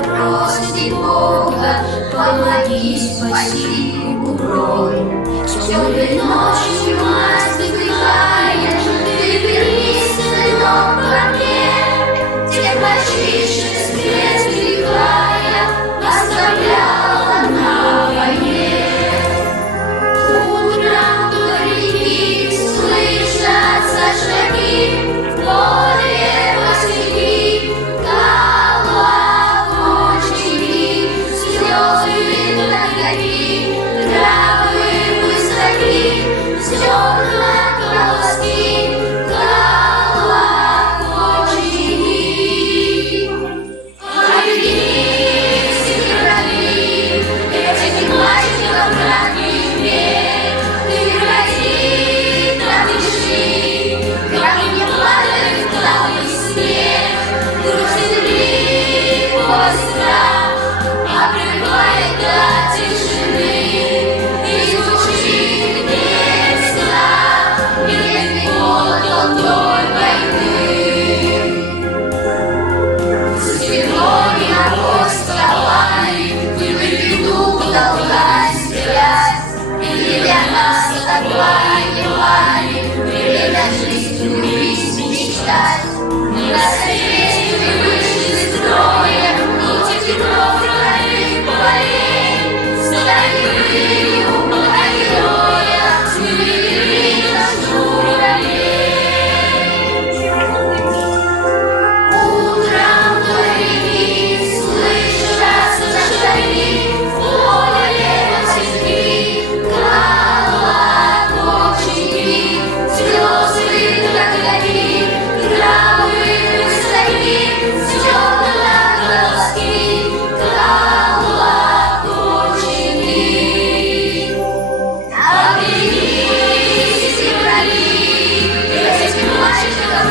просить Бога, помоги, спаси, укрой. Темной ночью мать вздыхая, ты вернись сыном ко мне. Тех мальчишек смерть грехая оставляла на войне. Утром вдоль реки слышатся шаги, в поле посреди колокольчики, слезы дороги, травы высоки, зерна колоски, колокольчики. Оберегись и храни этих мальчиков ранних лет, ты грози, да дыши, как не падает талый снег, грудь земли быстро обрывает до тишины, и звучит песня, медленный год той войны. За стенами апостолами выбили дух долга стрелять, и для нас отвоевали время жизнью любить мечтать. Мы на свете вышли из строя, нити кровь родных полей, стали пылью на героя, смели нашу ролей. Утром вдоль реки слышатся шаги, в поле посреди колокольчики, слезы дороги, травы высоки, зерна колоски, колокольчики. Оберегись и храни этих мальчиков